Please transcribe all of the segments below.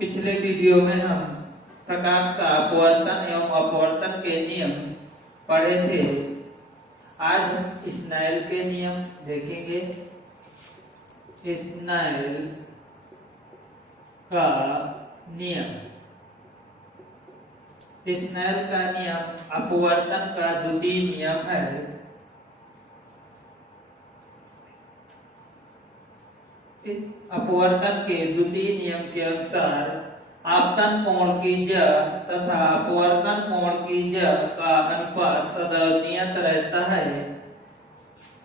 पिछले वीडियो में हम प्रकाश का अपवर्तन एवं अपवर्तन के नियम पढ़े थे। आज हम स्नेल के नियम देखेंगे। स्नेल का नियम, स्नेल का नियम अपवर्तन का द्वितीय नियम है। अपवर्तन के द्वितीय नियम के अनुसार आपतन कोण की ज तथा अपवर्तन कोण की ज का अनुपात सदैव नियत रहता है,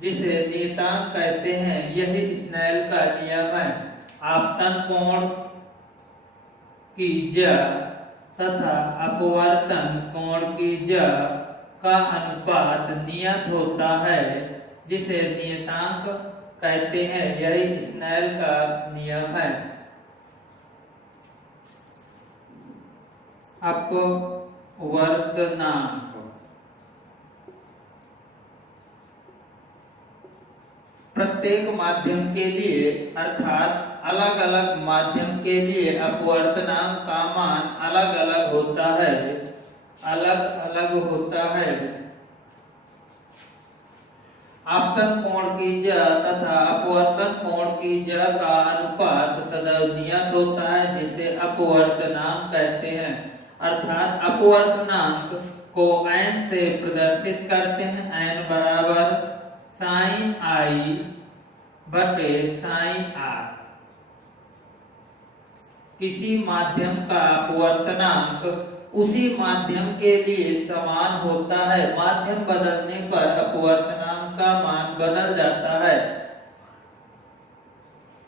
जिसे नियतांक कहते हैं। यही स्नेल का नियम है। आपतन कोण की ज तथा अपवर्तन कोण की ज का अनुपात नियत होता है, जिसे नियतांक कहते हैं। यही स्नेल का नियम है। अपवर्तनांक, प्रत्येक माध्यम के लिए अर्थात अलग अलग माध्यम के लिए अपवर्तनांक का मान अलग अलग होता है, अलग अलग होता है। आपतन कोण की ज तथा अपवर्तन कोण की ज का अनुपात सदैव नियत होता है, जिसे अपवर्तनांक कहते हैं। अर्थात अपवर्तनांक को n से प्रदर्शित करते हैं। n बराबर sin i बटे sin r। किसी माध्यम का अपवर्तनांक उसी माध्यम के लिए समान होता है। माध्यम बदलने पर अपवर्तनांक का मान बदल जाता है।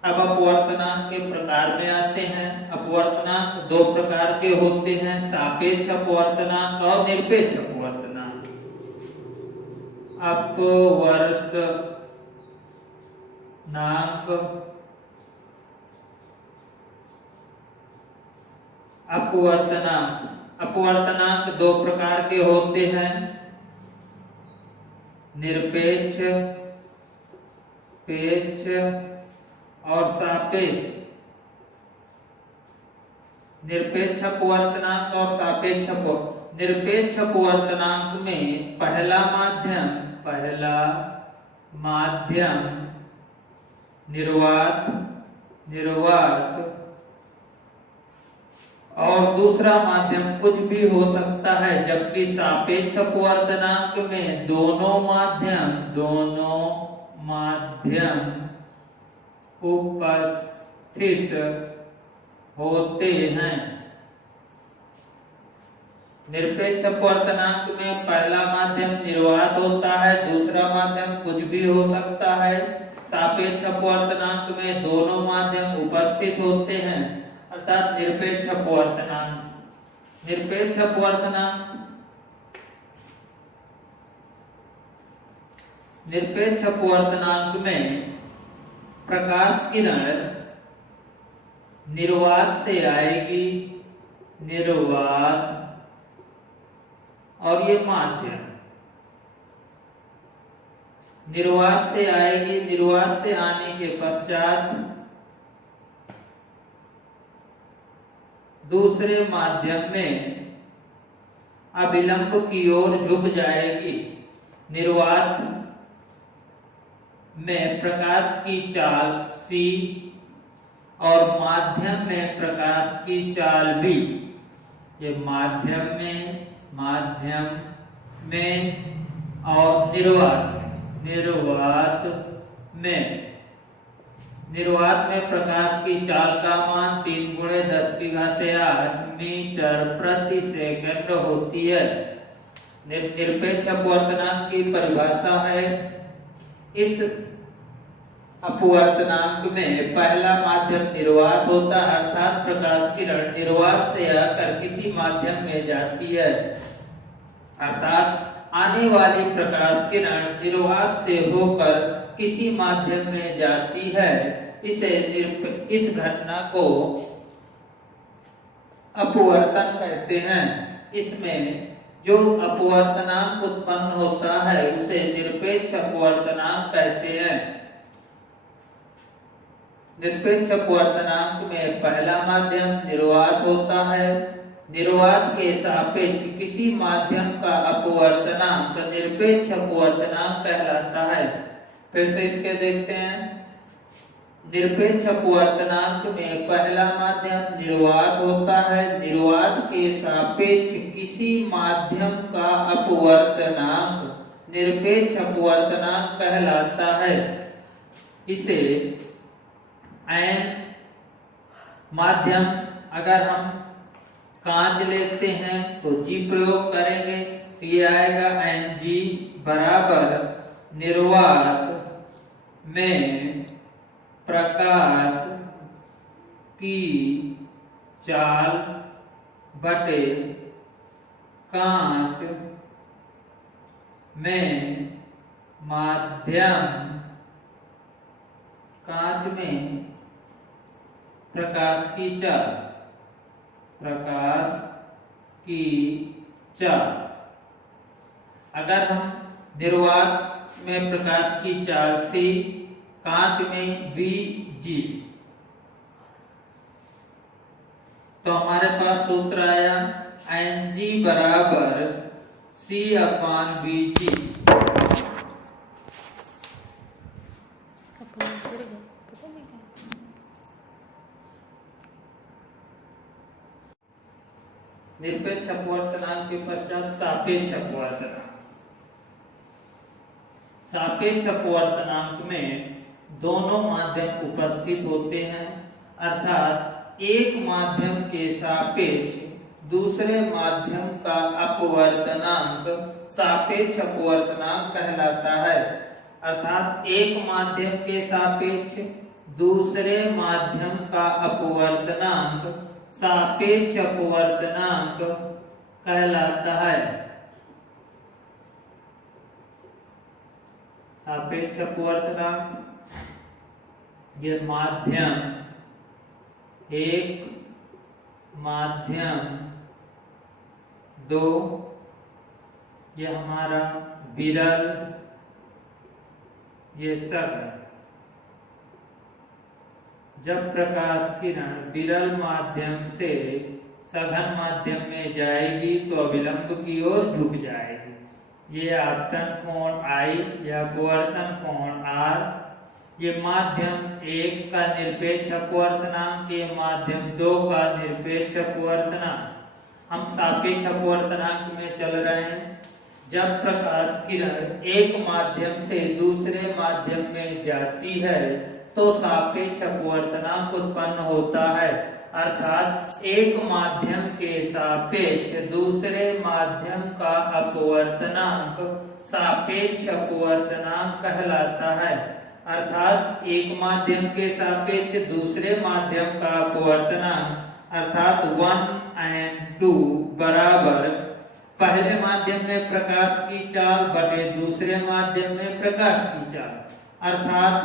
अब अपवर्तनांक के प्रकार में आते हैं। अपवर्तनांक दो प्रकार के होते हैं, सापेक्ष अपवर्तनांक और निरपेक्ष अपवर्तनांक। अपवर्तनांक दो प्रकार के होते हैं, निरपेक्ष पेक्ष और सापेक्ष। निरपेक्ष अपवर्तनांक और सापेक्ष निरपेक्ष अपवर्तनांक में पहला माध्यम निर्वात और दूसरा माध्यम कुछ भी हो सकता है, जबकि सापेक्ष अपवर्तनांक में दोनों माध्यम उपस्थित होते हैं। निरपेक्ष अपवर्तनांक में पहला माध्यम निर्वात होता है, दूसरा माध्यम कुछ भी हो सकता है। सापेक्ष अपवर्तनांक में दोनों माध्यम उपस्थित होते हैं, अर्थात निरपेक्ष अपवर्तनांक। निरपेक्ष अपवर्तनांक में प्रकाश किरण निर्वात से आएगी, निर्वात, और ये माध्यम निर्वात से आएगी। निर्वात से आने के पश्चात दूसरे माध्यम में अभिलंब की ओर झुक जाएगी। निर्वात में प्रकाश की चाल c और माध्यम में प्रकाश की चाल b। ये माध्यम में और निर्वात में प्रकाश की चाल का मान 3 × 10⁸ मीटर प्रति सेकंड होती है। निरपेक्ष अपवर्तनांक की परिभाषा है, इस अपवर्तनांक में पहला माध्यम निर्वात होता है, अर्थात प्रकाश किरण निर्वात से आकर किसी माध्यम में जाती है, अर्थात आने वाली प्रकाश किरण निर्वात से होकर किसी माध्यम में जाती है। इस घटना को अपवर्तन कहते हैं। इसमें जो अपवर्तनांक उत्पन्न होता है उसे निरपेक्ष अपवर्तनांक कहते हैं। निरपेक्ष अपवर्तनांक में पहला माध्यम निर्वात होता है। निर्वात के सापेक्ष किसी माध्यम का अपवर्तनांक निरपेक्ष अपवर्तनांक कहलाता है। फिर से इसके देखते हैं। निरपेक्ष अपवर्तनांक में पहला माध्यम निर्वात होता है। निर्वात के सापेक्ष किसी माध्यम का अपवर्तनांक निरपेक्ष अपवर्तनांक कहलाता है। इसे n माध्यम, अगर हम कांच लेते हैं तो G प्रयोग करेंगे तो ये आएगा Ng बराबर निर्वात में प्रकाश की चाल बटे कांच में माध्यम, कांच में प्रकाश की चाल, प्रकाश की चाल। अगर हम निर्वात में प्रकाश की चाल से कांच में Vg, तो हमारे पास सूत्र आया Ng बराबर C/Vg। निरपेक्ष अपवर्तनांक के पश्चात सापेक्ष अपवर्तनांक। सापेक्ष अपवर्तनांक में दोनों माध्यम उपस्थित होते हैं, अर्थात एक माध्यम के सापेक्ष दूसरे माध्यम का अपवर्तनांक सापेक्ष अपवर्तनांक कहलाता है। अर्थात एक माध्यम के सापेक्ष दूसरे माध्यम का अपवर्तनांक सापेक्ष अपवर्तनांक कहलाता है। सापेक्ष अपवर्तनांक, ये माध्यम एक, माध्यम दो, ये हमारा विरल, ये सघन। जब प्रकाश किरण विरल माध्यम से सघन माध्यम में जाएगी तो अभिलंब की ओर झुक जाएगी। ये आपतन कोण I या अपवर्तन कोण R। ये माध्यम एक का निरपेक्ष अपवर्तनांक, ये माध्यम दो का निरपेक्ष अपवर्तनांक। हम सापेक्ष अपवर्तनांक में चल रहे हैं। जब प्रकाश किरण एक माध्यम से दूसरे माध्यम में जाती है तो सापेक्ष अपवर्तनांक उत्पन्न होता है। अर्थात एक माध्यम के सापेक्ष दूसरे माध्यम का अपवर्तनांक सापेक्ष अपवर्तनांक कहलाता है। अर्थात एक माध्यम के सापेक्ष दूसरे माध्यम का अपवर्तनांक अर्थात 1 और 2 बराबर पहले माध्यम में प्रकाश की चाल बटे दूसरे माध्यम में प्रकाश की चाल। अर्थात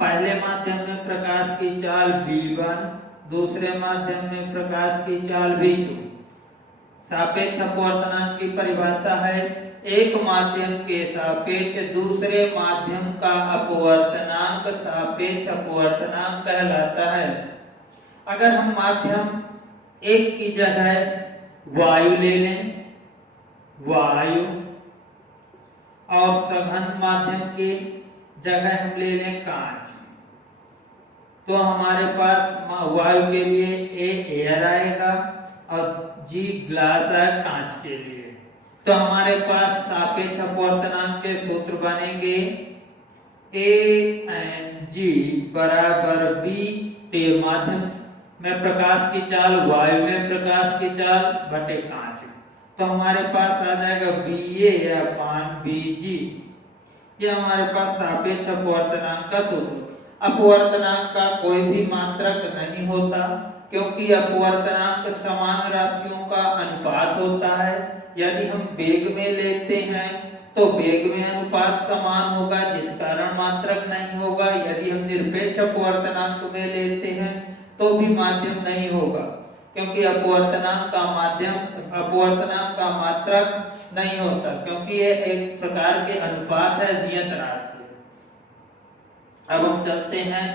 पहले माध्यम में प्रकाश की चाल V1, दूसरे माध्यम में प्रकाश की चाल V2। सापेक्ष अपवर्तनांक की परिभाषा है एक माध्यम के सापेक्ष दूसरे माध्यम का अपवर्तनांक सापेक्ष अपवर्तनांक कहलाता है। अगर हम माध्यम एक की जगह वायु ले लें, वायु, और सघन माध्यम की जगह हम ले लें कांच, तो हमारे पास वायु के लिए A एयर आएगा और G ग्लास है कांच के लिए। तो हमारे पास सापेक्ष अपवर्तनांक के सूत्र बनेंगे ANG बराबर B। तो माध्यम में प्रकाश की चाल वायु में प्रकाश की चाल बटे कांच, तो हमारे पास आ जाएगा BA/BG। ये हमारे पास सापेक्ष अपवर्तनांक का सूत्र। अपवर्तनांक का कोई भी मात्रक नहीं होता, क्योंकि अपवर्तनांक समान राशियों का अनुपात होता है। यदि हम वेग में लेते हैं तो वेग में अनुपात समान होगा, जिस कारण मात्रक नहीं होगा। यदि हम निरपेक्ष अपवर्तनांक में लेते हैं तो भी माध्यम नहीं होगा, क्योंकि अपवर्तनांक का मात्रक नहीं होता, क्योंकि यह एक प्रकार के अनुपात है नियत राशि। अब हम चलते हैं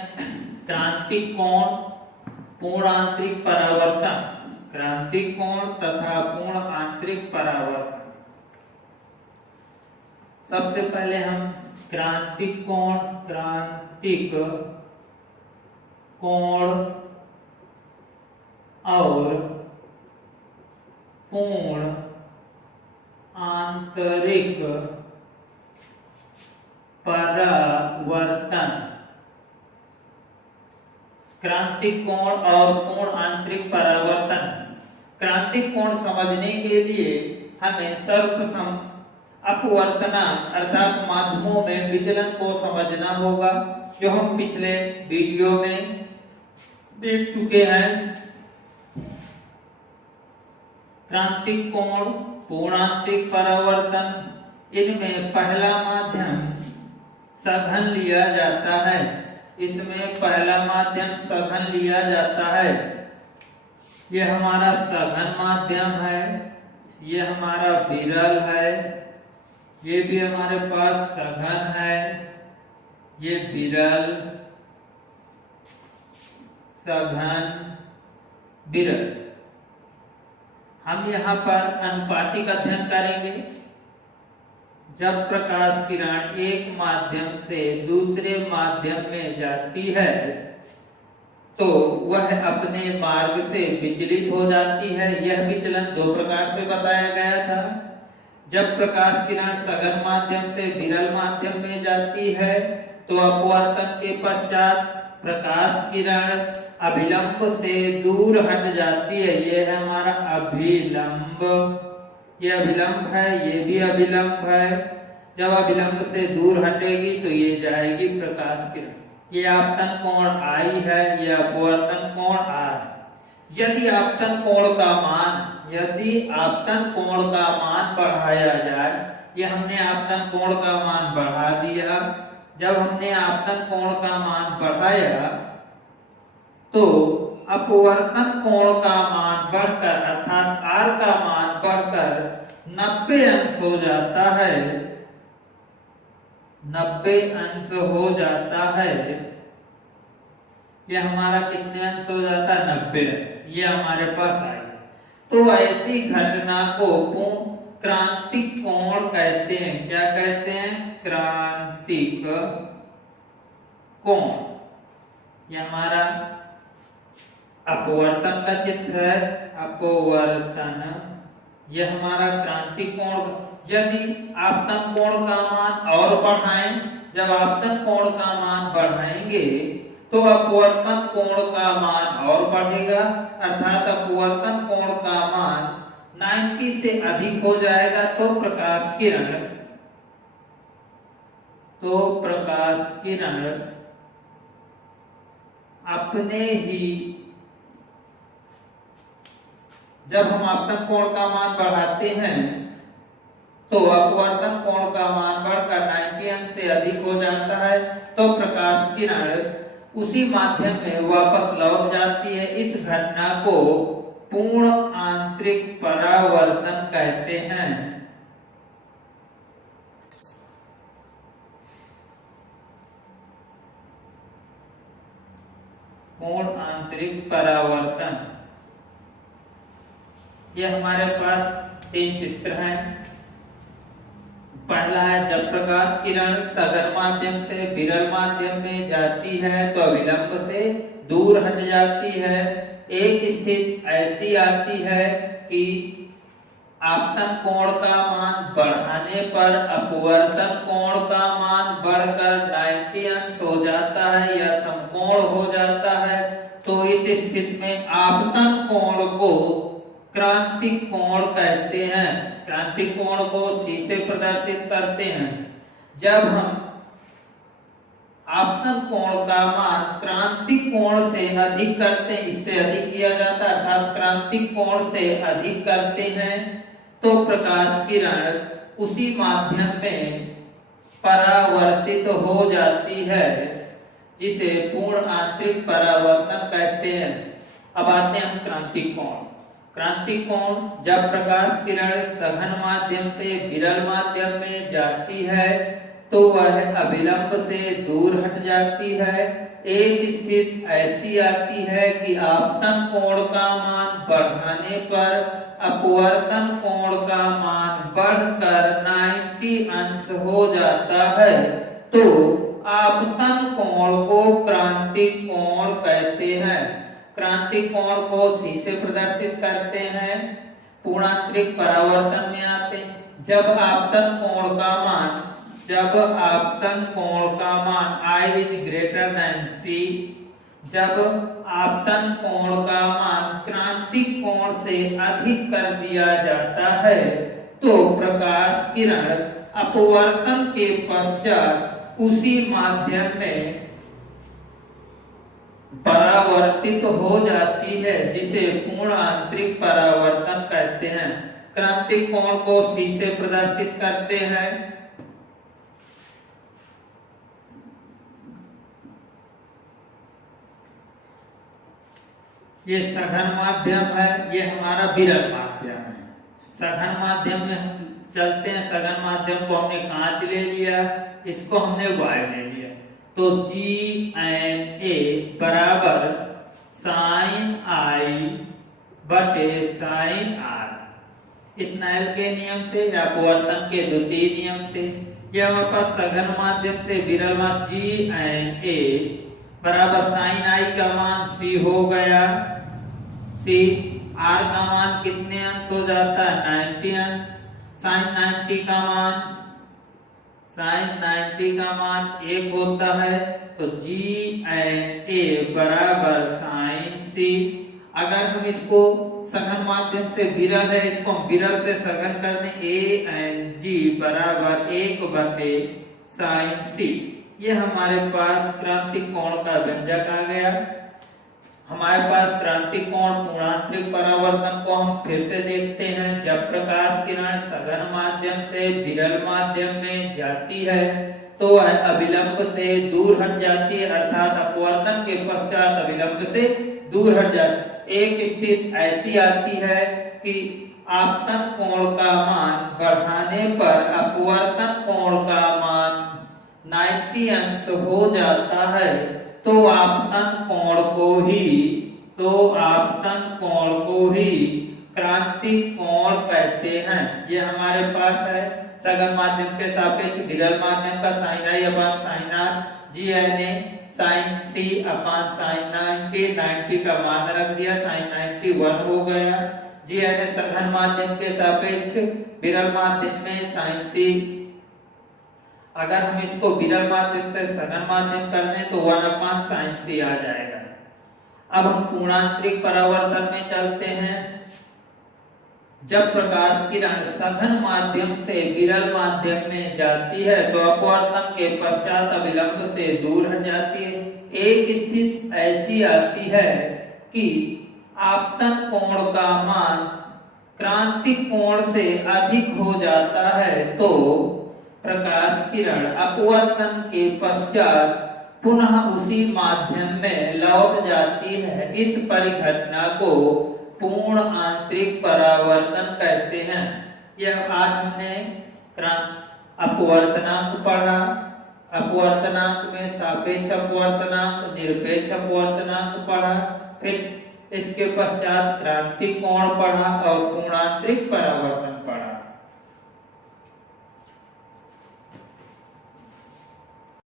क्रांतिक कोण, पूर्ण आंतरिक परावर्तन, क्रांतिक कोण तथा पूर्ण आंतरिक परावर्तन। सबसे पहले हम क्रांतिक कोण, क्रांतिक कोण और पूर्ण आंतरिक परावर्तन, क्रांतिक कोण और पूर्ण आंतरिक परावर्तन। क्रांतिक कोण समझने के लिए हमें सर्वप्रथम अपवर्तनांक अर्थात माध्यमों में विचलन को समझना होगा, जो हम पिछले वीडियो में देख चुके हैं। क्रांतिक कोण, पूर्ण आंतरिक परावर्तन, इनमें पहला माध्यम सघन लिया जाता है। इसमें पहला माध्यम सघन लिया जाता है। यह हमारा सघन माध्यम है, यह हमारा विरल है, ये भी हमारे पास सघन है, ये विरल, सघन, विरल। हम यहाँ पर अनुपातिक अध्ययन करेंगे। जब प्रकाश किरण एक माध्यम से दूसरे माध्यम में जाती है तो वह अपने मार्ग से विचलित हो जाती है। यह विचलन दो प्रकार से बताया गया था। जब प्रकाश किरण सघन माध्यम से विरल माध्यम में जाती है तो अपवर्तन के पश्चात प्रकाश किरण अभिलंब से दूर हट जाती है। यह है हमारा अभिलंब, ये अभिलंब है, ये भी अभिलंब है। जब अभिलंब से दूर हटेगी तो ये जाएगी प्रकाश किरण। ये आपतन कोण I है, ये अपवर्तन कोण R। यदि आपतन कोण का मान बढ़ाया जाए, ये हमने आपतन कोण का मान बढ़ा दिया। जब हमने आपतन कोण का मान बढ़ाया तो अपवर्तन कोण का मान बढ़कर अर्थात R का मान बढ़कर 90 अंश हो जाता है, 90 अंश हो जाता है। ये हमारा कितने अंश हो जाता है? 90 अंश। ये हमारे पास आई। तो ऐसी घटना को क्रांतिक कोण कहते हैं। क्या कहते हैं? क्रांतिक कोण। ये हमारा अपवर्तन का चित्र है, अपवर्तन। यह हमारा क्रांतिक कोण। यदि आपतन कोण का मान और बढ़ाएं, जब आपतन कोण का मान बढ़ाएंगे तो अपवर्तन कोण का मान और बढ़ेगा, अर्थात अपवर्तन कोण का मान 90 से अधिक हो जाएगा तो प्रकाश किरण अपने ही, जब हम आपतन कोण का मान बढ़ाते हैं तो अपवर्तन कोण का मान बढ़कर 90 अंश से अधिक हो जाता है तो प्रकाश किरण उसी माध्यम में वापस लौट जाती है। इस घटना को पूर्ण आंतरिक परावर्तन कहते हैं। पूर्ण आंतरिक परावर्तन। यह हमारे पास 3 चित्र हैं। पहला है जब प्रकाश किरण सघन माध्यम से विरल माध्यम में जाती है तो अभिलंब से दूर हट जाती है। एक स्थिति ऐसी आती है कि आपतन कोण का मान बढ़ाने पर अपवर्तन कोण का मान बढ़कर 90 अंश हो जाता है या समकोण हो जाता है। तो इस स्थिति में आपतन कोण को क्रांतिक कोण कहते हैं। क्रांतिक कोण को C से प्रदर्शित करते हैं। जब हम आपतन कोण का मान क्रांतिक कोण से अधिक करते हैं, इससे अधिक किया जाता है अर्थात क्रांतिक कोण से अधिक करते हैं तो प्रकाश किरण उसी माध्यम में परावर्तित हो जाती है, जिसे पूर्ण आंतरिक परावर्तन कहते हैं। अब आते हैं हम क्रांतिक कोण। क्रांतिक कोण जब प्रकाश किरण सघन माध्यम से विरल माध्यम में जाती है तो वह अविलंब से दूर हट जाती है। एक स्थिति ऐसी आती है कि आपतन कोण का मान बढ़ाने पर अपवर्तन कोण का मान बढ़कर 90 अंश हो जाता है। तो आपतन कोण को क्रांतिक कोण कहते हैं। क्रांतिक कोण को C से प्रदर्शित करते हैं। पूर्णांतरिक परावर्तन में आते जब आपतन कोण का मान I is greater than C, जब आपतन कोण का मान क्रांतिक कोण से अधिक कर दिया जाता है तो प्रकाश किरण अपवर्तन के पश्चात उसी माध्यम में परावर्तित हो जाती है, जिसे पूर्ण आंतरिक परावर्तन कहते हैं। क्रांतिक कोण को C से प्रदर्शित करते हैं। ये सघन माध्यम है, ये हमारा विरल माध्यम है। सघन माध्यम में हम चलते हैं। सघन माध्यम को हमने कांच ले लिया, इसको हमने वायु ले लिया, तो GnA बराबर sin I बटे sin R। स्नेल के नियम से या अपवर्तन के द्वितीय नियम से यह हमारे पास सघन माध्यम से विरल माध्यम GnA बराबर sin I का मान C हो गया। C R का मान कितने अंश हो जाता है? 90 अंश। sin 90 का मान 1 होता है, तो GnA बराबर sin C। अगर हम इसको सघन माध्यम से विरल है, इसको हम विरल से सघन कर दें, ANG बराबर 1 बटे sin C। ये हमारे पास क्रांतिक कोण का व्यंजक आ गया। हमारे पास क्रांतिक कोण पूर्णांतरिक परावर्तन को हम फिर से देखते हैं। जब प्रकाश किरण सघन माध्यम से विरल माध्यम में जाती है तो वह अविलंब से दूर हट जाती है, अर्थात अपवर्तन के पश्चात अविलंब से दूर हट जाती है। एक स्थिति ऐसी आती है कि आपतन कोण का मान बढ़ाने पर अपवर्तन कोण का मान 90 अंश हो जाता है, तो आपतन कोण को ही क्रांतिक कोण कहते हैं। ये हमारे पास है सघन माध्यम के सापेक्ष विरल माध्यम का sin I upon sin R, GnA sin C upon sin 90 का मान रख दिया, sin 90 1 हो गया। GnA सघन माध्यम के सापेक्ष विरल माध्यम में sin C, अगर हम इसको विरल माध्यम से सघन माध्यम कर दें तो 1 अपान sin C आ जाएगा। अब हम पूर्णांतरिक परावर्तन में चलते हैं। जब प्रकाश किरण सघन माध्यम से विरल माध्यम में जाती है तो अपवर्तन के पश्चात अविलंब से दूर हट जाती है। एक स्थिति ऐसी आती है कि आपतन कोण का मान क्रांतिक कोण से अधिक हो जाता है, तो प्रकाश किरण अपवर्तन के पश्चात पुनः उसी माध्यम में लौट जाती है। इस परिघटना को पूर्ण आंतरिक परावर्तन कहते हैं। यह आज हमने अपवर्तनांक पढ़ा। अपवर्तनांक में सापेक्ष अपवर्तनांक, निरपेक्ष अपवर्तनांक पढ़ा, फिर इसके पश्चात क्रांतिक कोण पढ़ा और पूर्णांतरिक परावर्तन